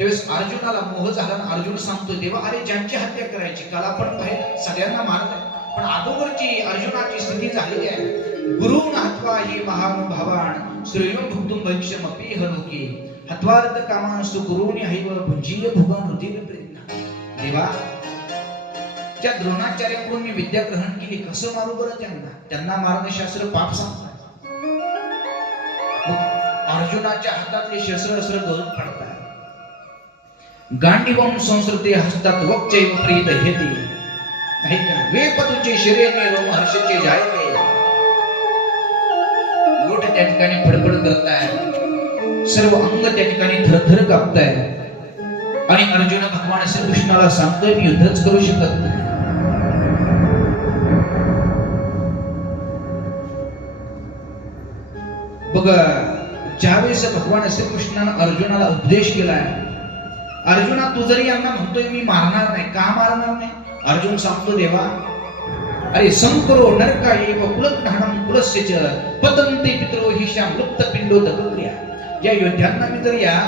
त्यावेळेस अर्जुनाला मोह झाला आणि अर्जुन सांगतो देवा अरे ज्यांची हत्या करायची काल आपण पाहिलं सगळ्यांना मारत पण अगोदरची अर्जुनाची स्थिती झालेली आहे गुरुन हत्वा हि महानुभावान श्रेयं भुक्तुम भविष्यमपि हनुकी हत्वार्थ कामानस्तु गुरुनी हैव भुंजीय भुवन रुधिर प्रेरणा देवा ज्या द्रोणाचार्यांकडून मी विद्या ग्रहण केली कसं मारू बरं त्यांना मारणं शास्त्र पाप सांगतात अर्जुनाच्या हातातले शस्त्र गळून पडतात गांडीवम संस्कृती हस्तात वक्चैव प्रीत हेती नाही का वेपतुचे शरीरे रोम हर्षचे जायते ओठ त्या ठिकाणी फडफड करताय सर्व अंग त्या ठिकाणी थरथर कापताय आणि अर्जुन भगवान श्रीकृष्णाला सांगतोय मी युद्धच करू शकत नाही बघा ज्यावेळेस भगवान श्रीकृष्णाने अर्जुनाला उपदेश केलाय अर्जुना तू जरी यांना म्हणतोय मी मारणार नाही का मारणार नाही अर्जुन सांगतो देवा अरे संकरो नरकायेव कुलग्रहणं कुलस्य च पतन्ते पितरो हिशां लुप्त पिंडो दग्ध्रिया या योद्ध्यांना मी जर या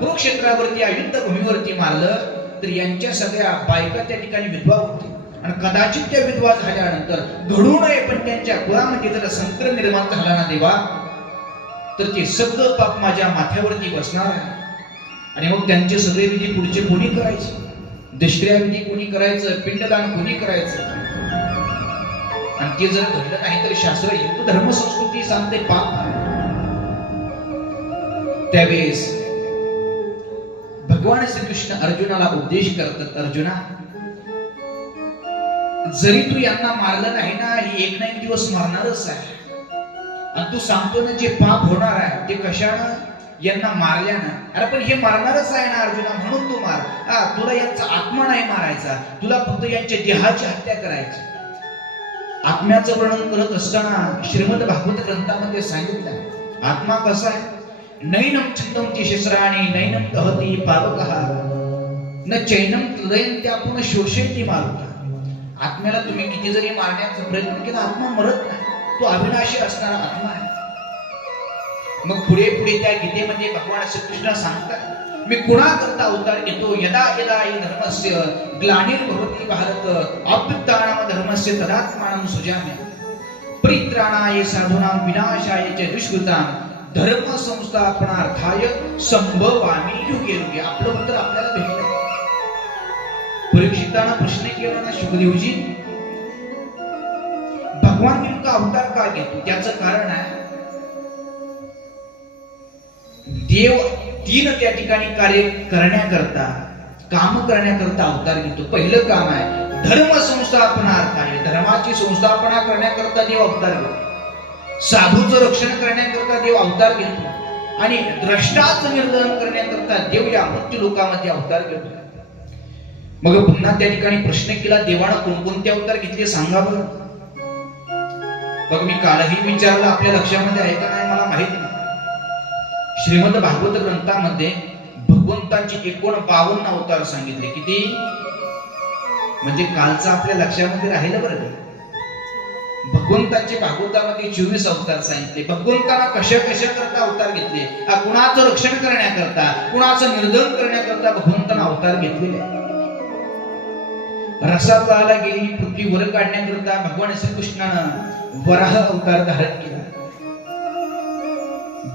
कुरुक्षेत्रावरती या युद्धभूमीवरती मारलं तर यांच्या सगळ्या बायका त्या ठिकाणी विधवा होतील आणि कदाचित त्या विधवा झाल्यानंतर घडू नये पण त्यांच्या कुळामध्ये जर संकर निर्माण झाला ना देवा तर ते सगळं पाप माझ्या माथ्यावरती बसणार आहे आणि मग त्यांचे सगळे विधी पुढचे कोणी करायचे दुसऱ्या विधी कोणी करायचं पिंडदान कोणी करायचं आणि ते जर घडलं नाही तर शास्त्र हिंदू धर्म संस्कृती सांगते पाप त्यावेळेस भगवान श्रीकृष्ण अर्जुनाला उपदेश करतात अर्जुना जरी तू यांना मारलं नाही ना ही एक ना एक दिवस मारणारच आहे आणि तू सांगतो ना जे पाप होणार आहे ते कशानं यांना मारल्यानं अरे पण हे मारणारच आहे ना अर्जुना म्हणून तू मार तुला यांचा आत्मा नाही मारायचा तुला फक्त यांच्या देहाची हत्या करायची आत्म्याचं वर्णन करत असताना श्रीमद भागवत ग्रंथामध्ये सांगितलं आत्मा कसा आहे नैनम चिंतमती शस्त्राणी नैनम दहती पावकः न चैनम तदयंत्या पुनः शोषयती मारुता आत्म्याला तुम्ही किती जरी मारण्याचा प्रयत्न केला आत्मा मरत नाही तो अविनाशी असणारा आत्मा आहे मग पुढे पुढे त्या गीतेमध्ये भगवान श्रीकृष्ण सांगतात मी कुणा करता अवतार घेतो यदा यदा हि धर्मस्य ग्लानिर्भवति भारत अभ्युत्थानं धर्मस्य तदात्मानं सुजाम्य परित्राणाय साधूनां विनाशाय च दुष्कृतां धर्म संस्थापनार्थाय संभवामि युगे युगे आपलं उत्तर आपल्याला भेटलं परीक्षितांना प्रश्न केला ना शुकदेवजी भगवान नेमका अवतार का घेतो त्याचं कारण आहे देव तीन त्या ठिकाणी कार्य करण्याकरता काम करण्याकरता अवतार घेतो पहिलं काम आहे धर्म संस्थापनार्थाय धर्माची संस्थापना करण्याकरता देव अवतार घेतो साधूचं रक्षण करण्याकरता देव अवतार घेतो आणि द्रष्टाचं निर्धारण करण्याकरता देव या मृत्यू लोकामध्ये अवतार घेतो मग पुन्हा त्या ठिकाणी प्रश्न केला देवानं कोणकोणते अवतार घेतले सांगा बरं बघ मी कालही विचारलं आपल्या लक्षामध्ये आहे का नाही मला माहित नाही श्रीमद भागवत ग्रंथामध्ये भगवंतांची 52 अवतार सांगितले किती म्हणजे कालचं आपल्या लक्षामध्ये राहिलं बरं भगवंतांचे भागवतामध्ये 24 अवतार सांगितले भगवंतांना कशा कशा करता अवतार घेतले कुणाचं रक्षण करण्याकरता कुणाचं निर्धन करण्याकरता भगवंतांना अवतार घेतलेले रसातळाला गेली पृथ्वी वर काढण्याकरता भगवान श्रीकृष्णानं वराह अवतार धारण केला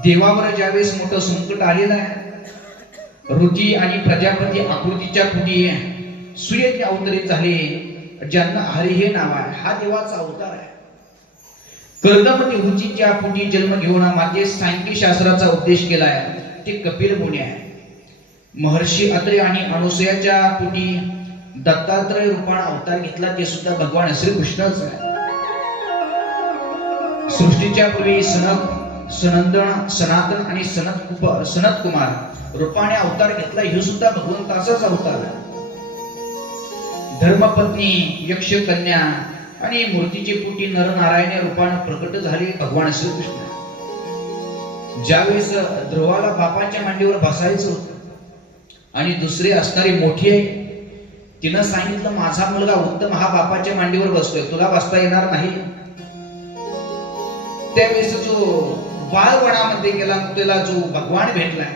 देवावर ज्यावेळेस मोठं संकट आलेलं आहे ऋती आणि प्रजापती आकृतीच्या पोटी सूर्य अवतरित झाले ज्यांना हरी हे नाव आहे हा देवाचा अवतार आहे कर्दमती ऋतीच्या पोटी जन्म घेऊन माते सांख्य शास्त्राचा उपदेश केला आहे ते कपिल मुनी आहे महर्षी अत्रे आणि अनुसूयाच्या पोटी दत्तात्रय रूपाने अवतार घेतला ते सुद्धा भगवान श्रीकृष्णच आहे सृष्टीच्या पूर्वी सनंदन सनातन आणि सनत कुमार रूपाने अवतार घेतला हे सुद्धा भगवंताचाच अवतार आहे धर्मपत्नी यक्ष कन्या आणि मूर्तीची पोटी नरनारायण रूपाने प्रकट झाले भगवान श्रीकृष्ण ज्यावेळेस ध्रुवाला बापाच्या मांडीवर बसायचं होतं आणि दुसरे असणारी मोठी आहे तिनं सांगितलं माझा मुलगा उत्तम हा बापाच्या मांडीवर बसतोय तुला बसता येणार नाही त्यावेळेस जो बाळवणामध्ये गेला त्याला जो भगवान भेटलाय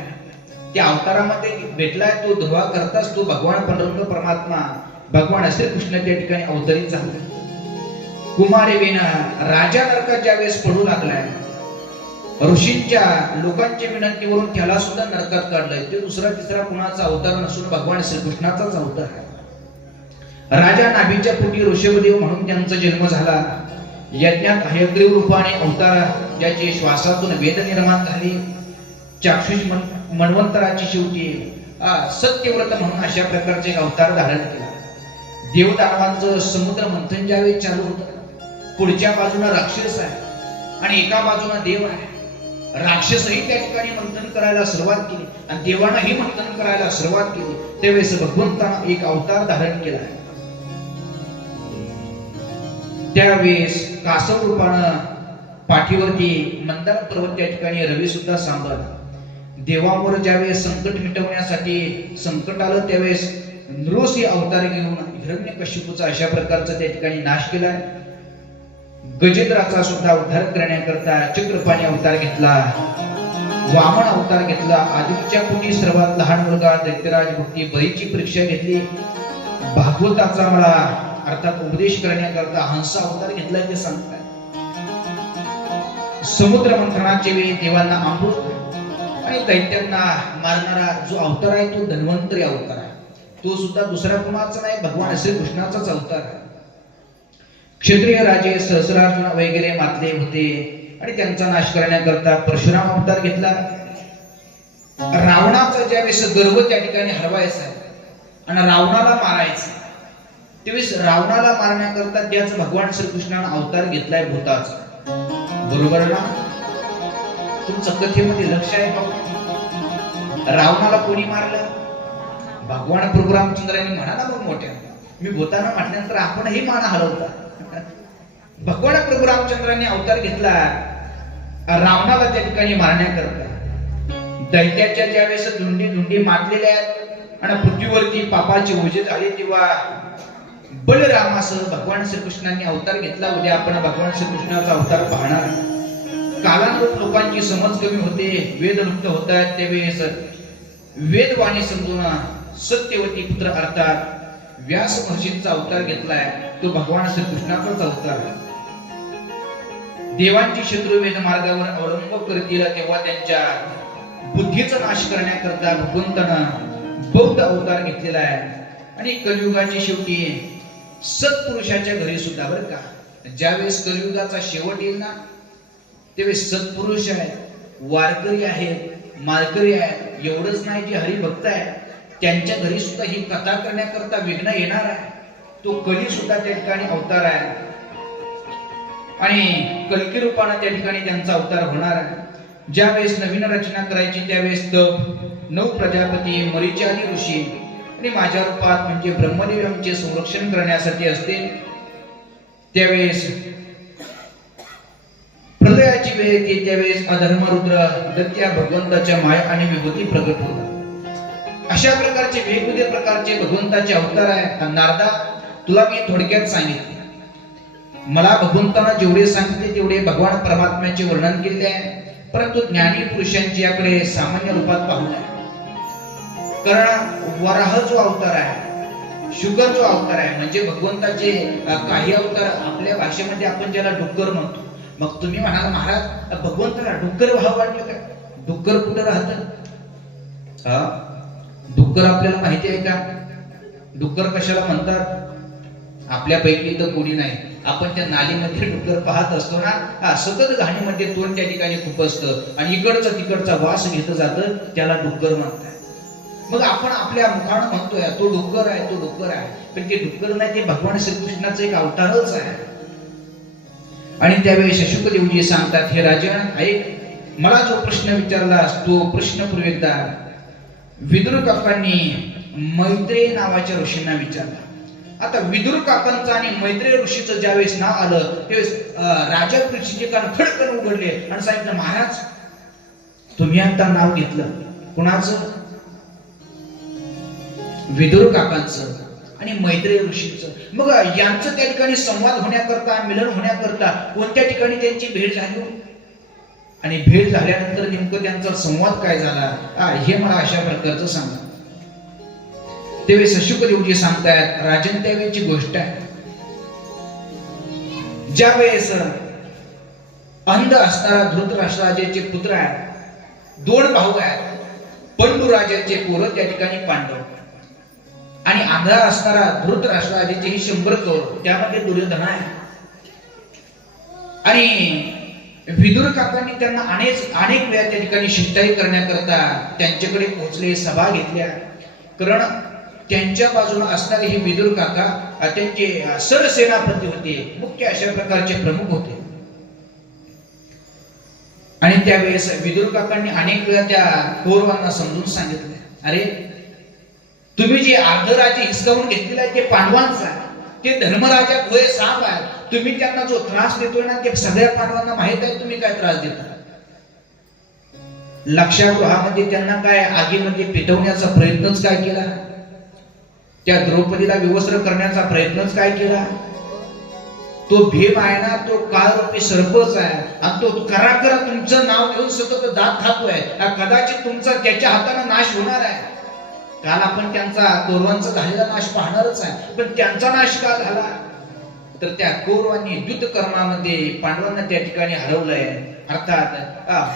त्या अवतारामध्ये भेटलाय तो ध्रुवा करताच तो भगवान पांडुरंग परमात्मा भगवान श्रीकृष्ण त्या ठिकाणी अवतरित झाला. कुमारवीन राजा नरकात ज्यावेळेस पडू लागलाय, ऋषींच्या लोकांच्या विनंतीवरून त्याला सुद्धा नरकात काढलंय. ते दुसरा तिसरा कुणाचा अवतार नसून भगवान श्रीकृष्णाचाच अवतार आहे. राजा नाभीच्या पोटी ऋषभदेव म्हणून त्यांचा जन्म झाला. यज्ञात हयग्रीव रूपाने अवतार ज्याचे श्वासातून वेद निर्माण झाले. चाक्षुष मन्वंतराची शेवटी सत्यव्रत म्हणून अशा प्रकारचे अवतार धारण केला. देवदानवांचं समुद्र मंथन ज्यावेळी चालू होतं, पुढच्या बाजूला राक्षस आहे आणि एका बाजूला देव आहे. राक्षसही त्या ठिकाणी मंथन करायला सुरुवात केली आणि देवांनाही मंथन करायला सुरुवात केली. त्यावेळेस भगवंतानं एक अवतार धारण केला. त्यावेळेस कासव रूपानं पाठीवरती मंदार पर्वत त्या ठिकाणी रवी सुद्धा सांभाळला. देवावर ज्यावेळेस संकट मिटवण्यासाठी संकट आलं त्यावेळेस नृसिंह अवतार घेऊन हिरण्यकशिपूचा अशा प्रकारचा त्या ठिकाणी नाश केलाय. गजेंद्राचा सुद्धा उद्धार करण्याकरता चक्रपाणी अवतार घेतला, वामन अवतार घेतला. आदित्यच्या पोटी सर्वात लहान मुलगा दैत्यराज भक्ती बळीची परीक्षा घेतली. भागवताचा मला अर्थात उपदेश करण्याकरता हंस अवतार घेतलाय ते सांगताय. समुद्र मंथनाच्या वेळी देवांना अमृत आणि दैत्यांना मारणारा जो अवतार आहे तो धन्वंतरी अवतार आहे. तो सुद्धा दुसरा कुणाचा नाही, भगवान श्रीकृष्णाचाच अवतार आहे. क्षत्रिय राजे सहस्रार्जुन वगैरे मातले होते आणि त्यांचा नाश करण्याकरता परशुराम अवतार घेतला. रावणाचा ज्यावेळेस गर्व त्या ठिकाणी हरवायचा आहे आणि रावणाला मारायचं, त्यावेळेस रावणाला मारण्याकरता त्याच भगवान श्रीकृष्णाने अवतार घेतलाय भूताचा. बरोबर ना? तुमचं कथेमध्ये लक्ष आहे का? रावणाला कोणी मारलं? भगवान प्रभू रामचंद्रांनी म्हणाला मग मोठ्या, मी भूताना म्हटल्यानंतर आपणही मान हलवता. भगवान प्रभू रामचंद्रांनी अवतार घेतला रावणाला त्या ठिकाणी मारण्याकरता. दैत्याच्या ज्यावेळेस धुंडी मारलेल्या आहेत आणि पृथ्वीवरती पापाचे ओझे झाले तेव्हा बलरामासह भगवान श्रीकृष्णांनी अवतार घेतला. उद्या आपण भगवान श्रीकृष्णाचा अवतार पाहणार. कालानुरूप लोकांची समज कमी होते, वेद लुप्त होत आहेत. त्यावेळेस वेदवाणी समजून सत्यवती पुत्र अर्थात व्यास महर्षींचा अवतार घेतलाय. तो भगवान श्रीकृष्णाचाच अवतार आहे. देवांची शत्रू वेद मार्गावर अवलंब करतील तेव्हा त्यांच्या बुद्धीचा नाश करण्याकरता भगवंतानं बौद्ध अवतार घेतलेला आहे. आणि कलियुगाची शेवटी सत्पुरुषाच्या घरी सुद्धा बरं का, ज्यावेळेस कलियुगाचा शेवट येईल ना त्यावेळेस सत्पुरुष आहेत, वारकरी आहेत, मालकरी आहेत, एवढंच नाही जे हरिभक्त आहेत त्यांच्या घरी सुद्धा ही कथा करण्याकरता विघ्न येणार आहे. तो कली सुद्धा त्या ठिकाणी अवतार आहे आणि कल्की रूपाने त्या ठिकाणी त्यांचा अवतार होणार आहे. ज्यावेळेस नवीन रचना करायची त्यावेळेस तप 9 प्रजापती मरीचादी ऋषी आणि माझ्या रूपात म्हणजे ब्रह्मदेव यांचे संरक्षण करण्यासाठी असते. त्यावेळेस प्रलयाची वेळ येते त्यावेळेस अधर्म रुद्र दत्त्या भगवंताच्या माया आणि विभूती प्रगट होतात. अशा प्रकारचे वेगवेगळे प्रकारचे भगवंताचे अवतार आहे. नारदा तुला मी थोडक्यात सांगितले, मला भगवंतांना जेवढे सांगितले तेवढे भगवान परमात्म्याचे वर्णन केले आहे. परंतु ज्ञानी पुरुषांची याकडे सामान्य रूपात पाहू नये. कारण वराह जो अवतार आहे, शुगर जो अवतार आहे म्हणजे भगवंताचे काही अवतार आपल्या भाषेमध्ये आपण ज्याला डुक्कर म्हणतो. मग तुम्ही म्हणाल महाराज भगवंताला डुक्कर भाव वाटलं काय? डुक्कर कुठं राहतं? डुक्कर आपल्याला माहिती आहे का? डुक्कर कशाला म्हणतात? आपल्यापैकी तर कोणी नाही, आपण त्या नालीमध्ये डुक्कर पाहत असतो ना, सतत घाणीमध्ये तोंड त्या ठिकाणी खूप असतं आणि इकडचा तिकडचा वास घेतलं जातं, त्याला डुक्कर म्हणतात. मग आपण आपल्या मुखानं म्हणतोय तो डुक्कर आहे, तो डुक्कर आहे, पण ते डुक्कर नाही, ते भगवान श्रीकृष्णाचं एक अवतारच आहे. आणि त्यावेळी शुकदेवजी सांगतात, हे राजन ऐक, मला जो प्रश्न विचारलास तो प्रश्न पूर्वी एकदा विदुर काकांनी मैत्रेय नावाच्या ऋषींना विचारला. आता विदुर काकांचं आणि मैत्रेय ऋषीचं ज्यावेळेस नाव आलं त्यावेळेस राजा परीक्षितचे कान खडकन उघडले आणि सांगितलं, महाराज तुम्ही आता नाव घेतलं कुणाचं? विदुर काकांचं आणि मैत्रेय ऋषींचं. मग यांचं त्या ठिकाणी संवाद होण्याकरता, मिलन होण्याकरता कोणत्या ठिकाणी त्यांची भेट झाली? आणि भेट झाल्यानंतर नेमकं त्यांचा संवाद काय झाला हे मला अशा प्रकारचं सांगा. त्यावेळेस शुकदेवजी सांगतायत, राजन त्यावेळेची गोष्ट आहे, ज्या वेळेस अंध असणारा धृतराष्ट्राचे पुत्र आहेत, 2 भाऊ आहेत, पंडू राजाचे पोरं त्या ठिकाणी पांडव, आणि आंधळा असणारा धृतराष्ट्राचे ही 100 कौरव, त्यामध्ये दुर्योधन आहे. आणि विदुर काकांनी त्यांना अनेक वेळा त्या ठिकाणी शिष्टाई करण्याकरता त्यांच्याकडे पोहोचले, सभा घेतल्या, कारण त्यांच्या बाजूला असणारे हे विदुर काका त्यांचे सरसेनापती होते, मुख्य अशा प्रकारचे प्रमुख होते. आणि त्यावेळेस विदुर काकांनी अनेक वेळा त्या कौरवांना समजून सांगितले, अरे तुम्ही जे अर्ध राज्य हिसकावून घेतलेलं आहे ते पांडवांचं आहे, ते धर्मराजा भोये साप आहेत, तुम्ही त्यांना जो त्रास देतोय ना ते सगळ्या पांडवांना माहित आहे तुम्ही काय त्रास देता. लक्षागृहामध्ये त्यांना काय आगीमध्ये पेटवण्याचा प्रयत्नच काय केला, त्या द्रौपदीला विवस्त्र करण्याचा प्रयत्नच काय केला. तो भीम आहे ना, तो काळरूपी सर्पच आहे, आणि तो करा तुमचं नाव घेऊन सतत दात खातोय, कदाचित तुमचा त्याच्या हाताने नाश होणार आहे. काल आपण त्यांचा कौरवांचा झालेला नाश पाहणारच आहे, पण त्यांचा नाश का झाला, तर त्या कौरवांनी युद्ध कर्मामध्ये पांडवांना त्या ठिकाणी हरवलंय, अर्थात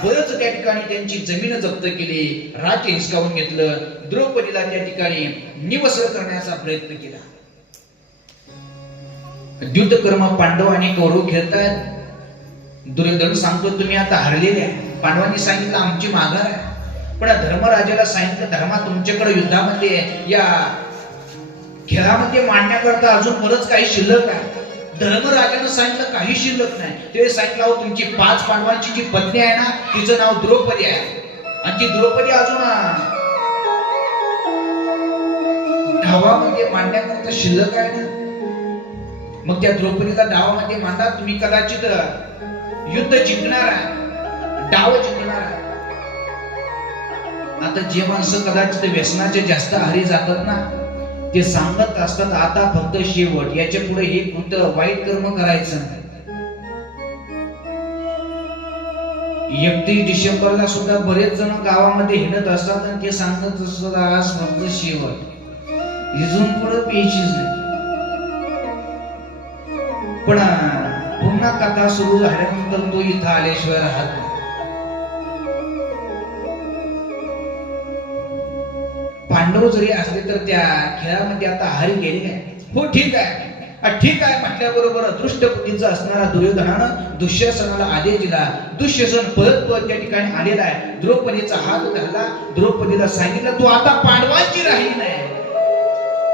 बरंच त्या ठिकाणी त्यांची जमीन जप्त केली, राज्य हिसकावून घेतलं, द्रौपदीला त्या ठिकाणी निवसळ करण्याचा प्रयत्न केला. युद्ध कर्म पांडव आणि कौरव खेळतायत. दुर्योधन सांगतो तुम्ही आता हरलेले आहे. पांडवांनी सांगितलं आमची माघार आहे, पण धर्मराजाला सांगितलं धर्मा तुमच्याकडे युद्धामध्ये या खेळामध्ये मांडण्याकरता अजून बरंच काही शिल्लक आहे. धर्मराजानं सांगितलं काही शिल्लक नाही. ते सांगितलं तुमची 5 पांडवांची जी पत्नी आहे ना तिचं नाव द्रौपदी आहे, आणि ती द्रौपदी अजून धावामध्ये मांडण्याकरता शिल्लक आहे ना, मग त्या द्रौपदीला डावामध्ये मांडा, तुम्ही कदाचित युद्ध जिंकणार आहे, डाव जिंकणार आहे. आता जे माणसं कदाचित व्यसनाचे जास्त आहारी जातात ना ते सांगत असतात आता फक्त शेवट, याच्या पुढे हे कोणतं वाईट कर्म करायचं नाही. 31 डिसेंबरला सुद्धा बरेच जण गावामध्ये हिंडत असतात आणि ते सांगत असतात आज फक्त शेवट, इथून पुढे प्यायचीच नाही. पण पुन्हा कथा सुरू झाल्यानंतर तो इथं आल्याशिवाय राहत नाही. पांडव जरी असले तर त्या खेळामध्ये आता हारी गेले आहे. हो ठीक आहे म्हटल्याबरोबर दुष्ट बुद्धीचा असणारा दुर्योधनानं दुःशासनाला आदेश दिला. दुःशासन परत त्या ठिकाणी आलेला आहे. द्रौपदीचा हात धरला, द्रौपदीला सांगितलं तू आता पांडवांची राहिली नाही,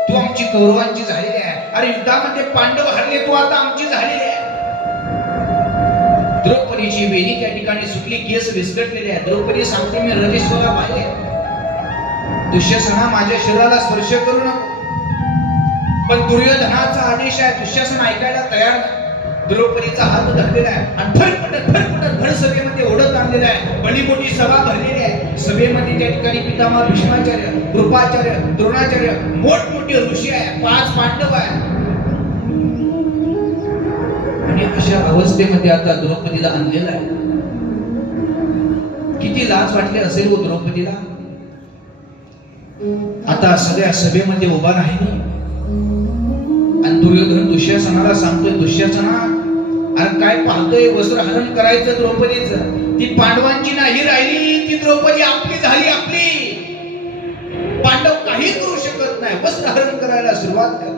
तू आमची कौरवांची झालेली आहे. अरे युद्धामध्ये पांडव हरले, तू आता आमची झालेली आहे. द्रौपदीची वेणी त्या ठिकाणी सुटली, केस विस्कटलेले आहे. द्रौपदी सांगते मी रजेश्वरा पाहिले, दुःशासना माझ्या शरीराला स्पर्श करू नको. पण दुर्योधनाचा आदेश आहे, दुःशासन ऐकायला तयार नाही. द्रौपदीचा हात धरलेला आहे आणि फरफटत भर सभेमध्ये ओढत आणलेला आहे. बडी मोठी सभा भरलेली आहे. सभेमध्ये त्या ठिकाणी पितामह भीष्माचार्य, कृपाचार्य, द्रोणाचार्य, मोठमोठे ऋषी आहे, 5 पांडव आहे. आणि अशा अवस्थेमध्ये आता द्रौपदीला आणलेला आहे. किती लाज वाटली असेल वो द्रौपदीला. आता सगळ्या सभेमध्ये उभा राहिली आणि दुर्योधन दुःशासनाला सांगतोय, दुःशासना अरे काय पाहतोय, वस्त्रहरण करायचं द्रौपदीचं, ती पांडवांची नाही राहिली, ती द्रौपदी आपली झाली. आपली पांडव काही करू शकत नाही, वस्त्रहरण करायला सुरुवात कर.